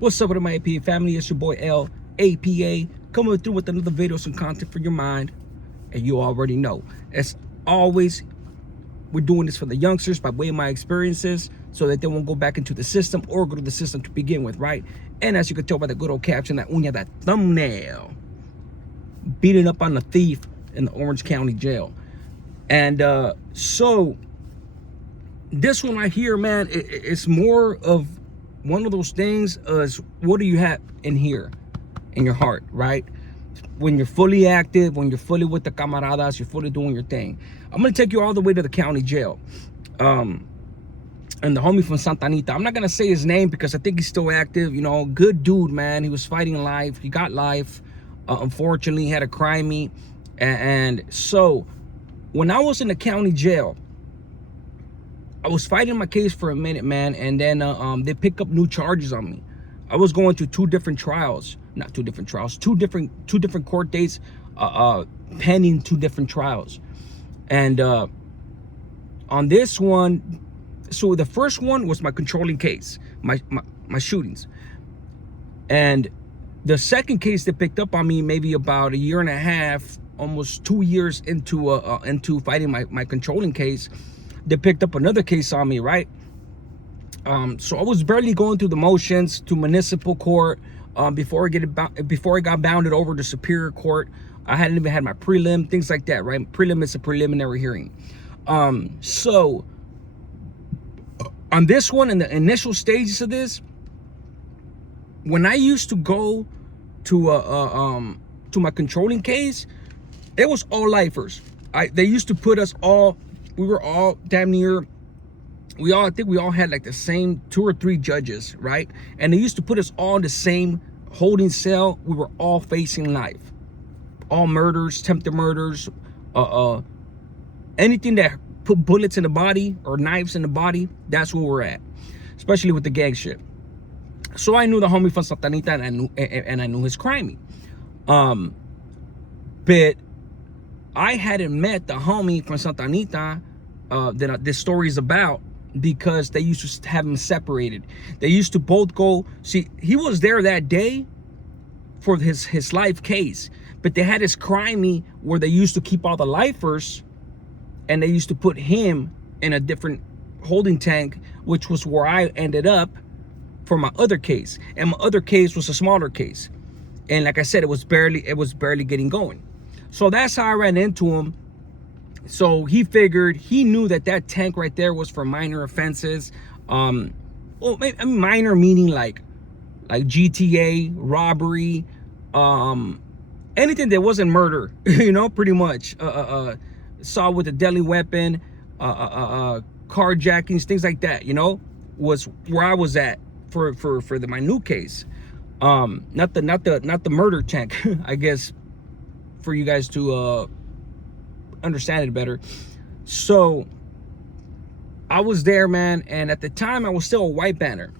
What's up with my APA family? It's your boy L APA coming through with another video, some content for your mind. And you already know, as always, we're doing this for the youngsters by way of my experiences so that they won't go back into the system or go to the system to begin with, right? And as you can tell by the good old caption, that uña, that thumbnail, beating up on the thief in the Orange County jail. And so this one right here, man, it's more of one of those things as what do you have in here in your heart, right? When you're fully active, when you're fully with the camaradas, you're fully doing your thing. I'm gonna take you all the way to the county jail. And the homie from Santa Anita, I'm not gonna say his name because I think he's still active, you know, good dude, man. He was fighting life, he got life. Unfortunately, he had a crime. And so when I was in the county jail, I was fighting my case for a minute, man, and then they picked up new charges on me. I was going to two different court dates, pending two different trials. And on this one, so the first one was my controlling case, my shootings. And the second case they picked up on me maybe about a year and a half, almost 2 years into fighting my controlling case, they picked up another case on me, right? So I was barely going through the motions to municipal court before I got bounded over to Superior Court. I hadn't even had my prelim, things like that, right? Prelim is a preliminary hearing. So on this one, in the initial stages of this, when I used to go to my controlling case, it was all lifers. They used to put us all. We were all damn near, I think we all had like the same 2 or 3 judges, right? And they used to put us all in the same holding cell. We were all facing life. All murders, attempted murders, anything that put bullets in the body or knives in the body, that's where we're at. Especially with the gang shit. So I knew the homie from Santa Anita, and I knew his crime. But I hadn't met the homie from Santa Anita that this story is about, because they used to have him separated. They used to both go, see, he was there that day for his life case, but they had his crime where they used to keep all the lifers, and they used to put him in a different holding tank, which was where I ended up for my other case. And my other case was a smaller case. And like I said, it was barely getting going. So that's how I ran into him. So he knew that tank right there was for minor offenses. Well, I mean, minor meaning like GTA, robbery, anything that wasn't murder, you know, pretty much. Assault with a deadly weapon, carjackings, things like that, you know, was where I was at for my new case. Not the murder tank, I guess, for you guys to understand it better. So I was there, man, and at the time I was still a white banner.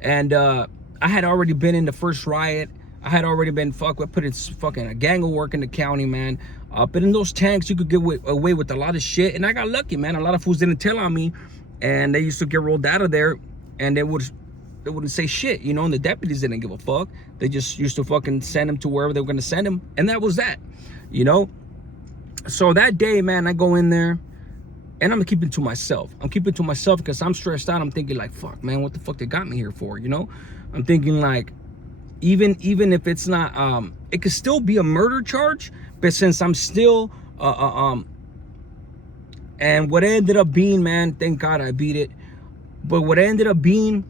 And I had already been in the first riot. I had already been put in fucking a gang of work in the county, man. But in those tanks, you could get away with a lot of shit, and I got lucky, man. A lot of fools didn't tell on me, and they used to get rolled out of there, and they wouldn't say shit, you know, and the deputies didn't give a fuck. They just used to fucking send him to wherever they were gonna send him, and that was that, you know. So that day, man, I go in there, and I'm keeping to myself. Because I'm stressed out. I'm thinking like, fuck, man, what the fuck they got me here for, you know? I'm thinking like, even if it's not, it could still be a murder charge, but since I'm still, and what it ended up being, man, thank God I beat it. But what it ended up being,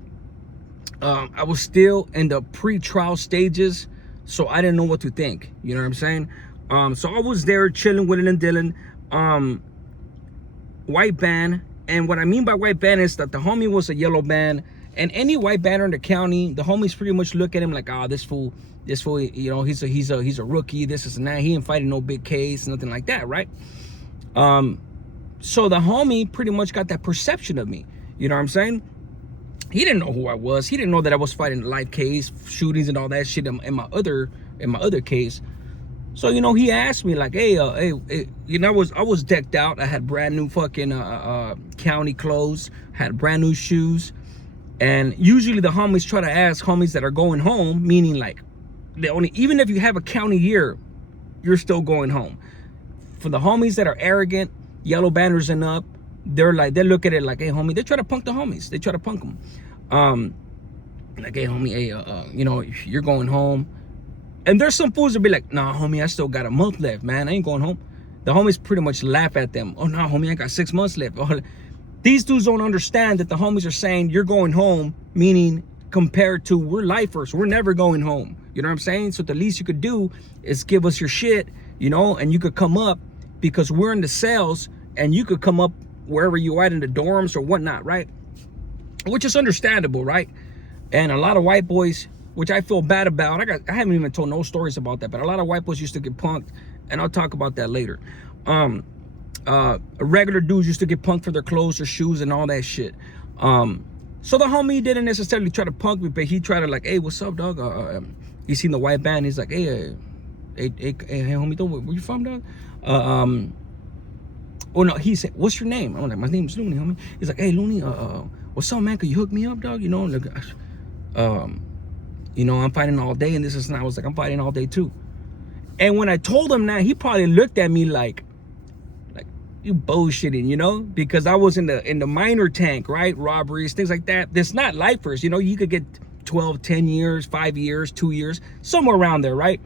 I was still in the pre-trial stages, so I didn't know what to think. You know what I'm saying? So I was there chilling with it and Dylan, white band. And what I mean by white band is that the homie was a yellow band, and any white banner in the county, the homies pretty much look at him like, this fool, you know, he's a rookie, this is and that. He ain't fighting no big case, nothing like that, right? So the homie pretty much got that perception of me. You know what I'm saying? He didn't know who I was. He didn't know that I was fighting a life case, shootings and all that shit in my other case. So, you know, he asked me like, hey, you know, I was decked out. I had brand new fucking county clothes, had brand new shoes. And usually the homies try to ask homies that are going home, meaning like, they only, even if you have a county year, you're still going home. For the homies that are arrogant, yellow banners and up, they're like, they look at it like, hey homie, they try to punk the homies. They try to punk them. Like, hey homie, hey, you know, you're going home. And there's some fools that be like, nah homie, I still got a month left, man. I ain't going home. The homies pretty much laugh at them. Oh nah homie, I got 6 months left. Oh, these dudes don't understand that the homies are saying you're going home, meaning compared to we're lifers, we're never going home. You know what I'm saying? So the least you could do is give us your shit, you know, and you could come up because we're in the cells, and you could come up wherever you at in the dorms or whatnot, right? Which is understandable, right? And a lot of white boys, which I feel bad about, I haven't even told no stories about that, but a lot of white boys used to get punked, and I'll talk about that later. Regular dudes used to get punked for their clothes or shoes and all that shit. So the homie didn't necessarily try to punk me, but he tried to like, hey, what's up, dog? He seen the white band. He's like, hey, homie, where you from, dog? Oh no, he said, what's your name? I'm like, my name's Looney, homie. He's like, hey, Looney, what's up, man? Could you hook me up, dog? You know, like, you know, I'm fighting all day, and this is. And I was like, I'm fighting all day too. And when I told him that, he probably looked at me like you bullshitting, you know, because I was in the minor tank, right? Robberies, things like that. That's not lifers, you know. You could get 12, 10 years, 5 years, 2 years, somewhere around there, right?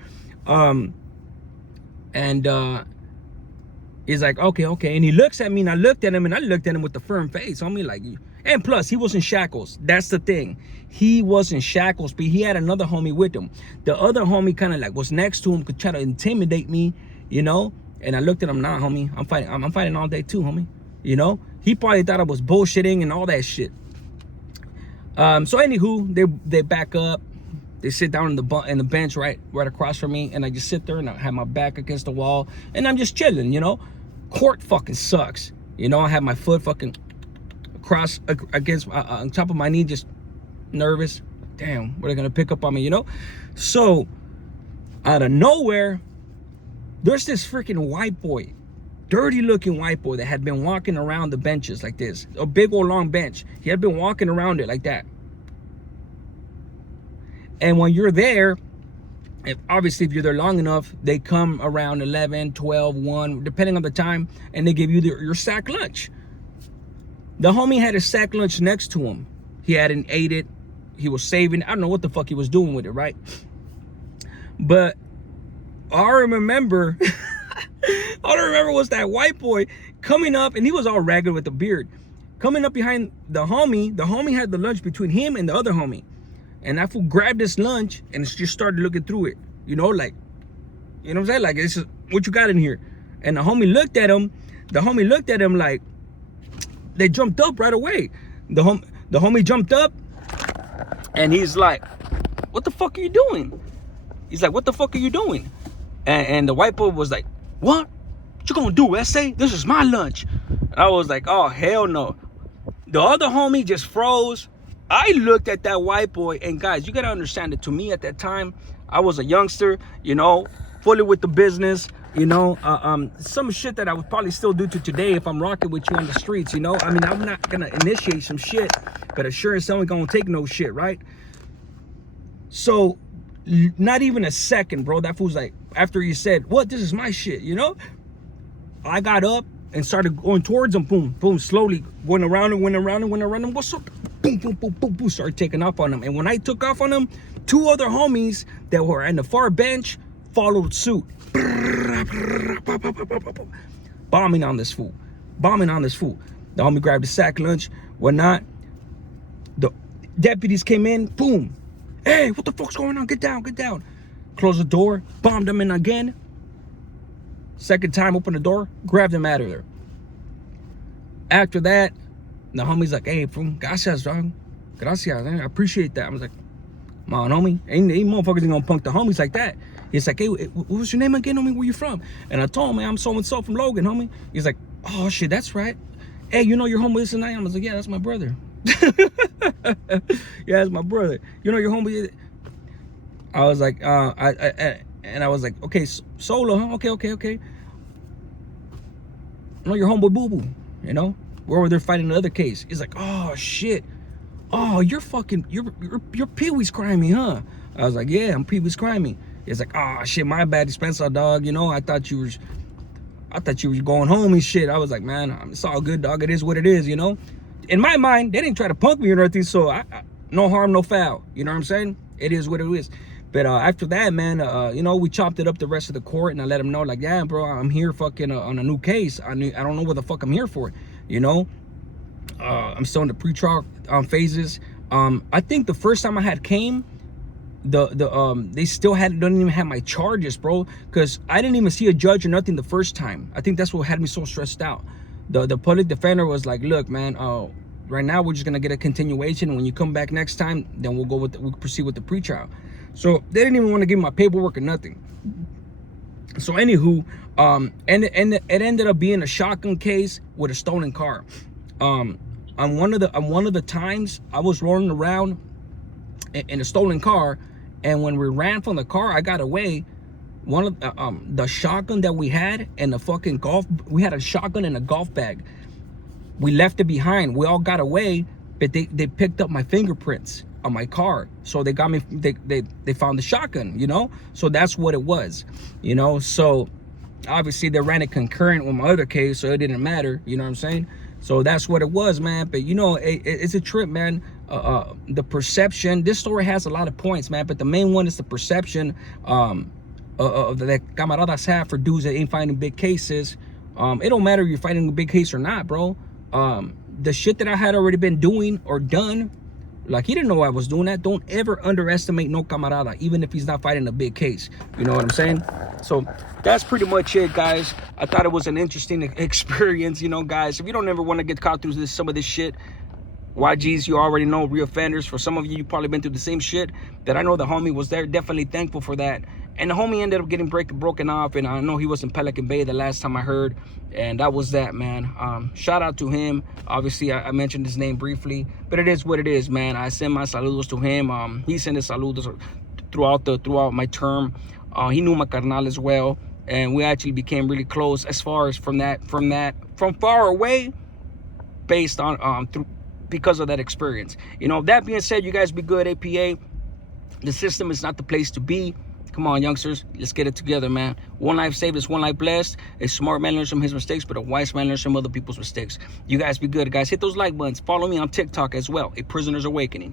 He's like, okay. And he looks at me, and I looked at him, with the firm face on me, like, and plus he was in shackles. That's the thing. He was in shackles, but he had another homie with him. The other homie kind of like was next to him, could try to intimidate me, you know. And I looked at him, nah, homie, I'm fighting all day too, homie. You know, he probably thought I was bullshitting and all that shit. So anywho, they back up, they sit down in the bench right across from me, and I just sit there and I have my back against the wall, and I'm just chilling, you know. Court fucking sucks, you know. I have my foot fucking across against on top of my knee, just nervous. Damn, what are they gonna pick up on me, you know? So out of nowhere, there's this freaking white boy, dirty looking white boy that had been walking around the benches like this, a big old long bench. He had been walking around it like that. And when you're there, obviously if you're there long enough, they come around 11, 12, 1, depending on the time, and they give you your sack lunch. The homie had a sack lunch next to him. He hadn't ate it. He was saving. I don't know what the fuck he was doing with it, right? But all I remember was that white boy coming up, and he was all ragged with a beard, coming up behind the homie. The homie had the lunch between him and the other homie. And that fool grabbed this lunch and just started looking through it. You know, like, you know what I'm saying? Like, this is what you got in here. And the homie looked at him. The homie looked at him like, they jumped up right away. The homie jumped up, and he's like, what the fuck are you doing? He's like, what the fuck are you doing? And the white boy was like, what you gonna do, S.A.? This is my lunch. I was like, oh, hell no. The other homie just froze. I looked at that white boy, and guys, you gotta understand that to me at that time, I was a youngster, you know, fully with the business, you know, some shit that I would probably still do to today if I'm rocking with you on the streets, you know. I mean, I'm not gonna initiate some shit, but it sure as hell ain't gonna take no shit, right? So, not even a second, bro, that fool's like, after he said, what, this is my shit, you know? I got up and started going towards him, boom, boom, slowly, went around him, what's up? Boom, boom, boom, boom, boom, started taking off on him. And when I took off on him, 2 other homies that were in the far bench followed suit. Bombing on this fool. The homie grabbed the sack lunch, whatnot. The deputies came in, boom. Hey, what the fuck's going on? Get down. Close the door, bombed him in again. Second time, open the door, grabbed him out of there. After that, the homie's like, hey, gracias, dog. Gracias, man. I appreciate that. I was like, come on, homie. Ain't motherfuckers ain't gonna punk the homies like that. He's like, hey, what was your name again, homie? Where you from? And I told him, man, I'm so-and-so from Logan, homie. He's like, oh, shit, that's right. Hey, you know your homie this and that? I was like, yeah, that's my brother. Yeah, that's my brother. You know your homie? I was like, I was like, okay, Solo, huh? Okay. I know your homeboy Boo Boo, you know? Where were they fighting the other case? He's like, oh, shit. oh, you're Pee-wee's Crimey, huh? I was like, yeah, I'm Pee-wee's Crimey. It's like, oh shit, my bad, Spencer, dog. You know, I thought you was going home and shit. I was like, man, it's all good, dog. It is what it is, you know. In my mind, they didn't try to punk me or nothing, so no harm, no foul. You know what I'm saying? It is what it is. But after that, man, you know, we chopped it up the rest of the court, and I let him know, like, yeah, bro, I'm here fucking on a new case. I don't know what the fuck I'm here for, you know. I'm still in the pre-trial phases. I think the first time I had came, they still don't even have my charges, bro, because I didn't even see a judge or nothing the first time. I think that's what had me so stressed out. The public defender was like, look, man, right now we're just gonna get a continuation, and when you come back next time, then we'll proceed with the pretrial. So they didn't even want to give me my paperwork or nothing. So anywho, and it ended up being a shotgun case with a stolen car. On one of the times I was rolling around in a stolen car, and when we ran from the car, I got away. One of the shotgun that we had and the fucking we had a shotgun in a golf bag. We left it behind. We all got away, but they picked up my fingerprints on my car. So they got me, they found the shotgun, you know? So that's what it was, you know? So obviously they ran it concurrent with my other case, so it didn't matter, you know what I'm saying? So that's what it was, man. But you know, it's a trip, man. The perception, this story has a lot of points, man, but the main one is the perception that camaradas have for dudes that ain't fighting big cases. It don't matter if you're fighting a big case or not, bro. The shit that I had already been doing or done, like, he didn't know I was doing that. Don't ever underestimate no camarada, even if he's not fighting a big case. You know what I'm saying? So that's pretty much it, guys. I thought it was an interesting experience, you know, guys. If you don't ever want to get caught through some of this shit, YGs, you already know, reoffenders. For some of you, you've probably been through the same shit. That I know the homie was there. Definitely thankful for that. And the homie ended up getting broken off. And I know he was in Pelican Bay the last time I heard. And that was that, man. Shout out to him. Obviously, I mentioned his name briefly. But it is what it is, man. I send my saludos to him. He sent his saludos throughout my term. He knew my carnal as well. And we actually became really close as far as from far away, based on because of that experience. You know, that being said, you guys be good, APA. The system is not the place to be. Come on, youngsters, let's get it together, man. One life saved is one life blessed. A smart man learns from his mistakes, but a wise man learns from other people's mistakes. You guys be good, guys. Hit those like buttons. Follow me on TikTok as well, A Prisoner's Awakening.